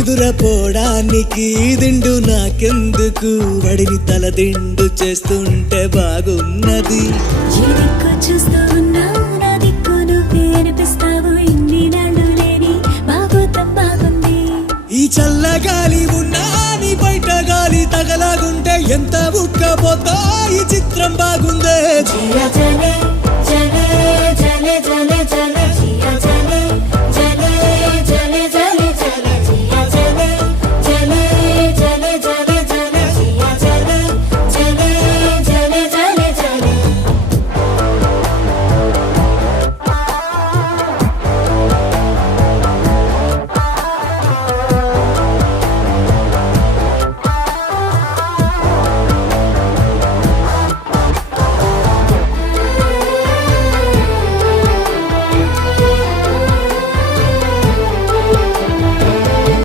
నిదురపోవడానికి దిండు నాకెందుకు వడిని తల దిండు చేస్తుంటే బాగున్నది చూస్తూ ఉన్నావు నా దిక్కు నువ్వే అనిపిస్తావు ఇన్ని నాళ్ళు లేని బాగోతం బాగుంది ఈ చల్లగాలి ఉన్నా నీ బయట గాలి తగలాగుంటే ఎంత ఉక్కపోతా ఈ చిత్రం బాగుందే చలే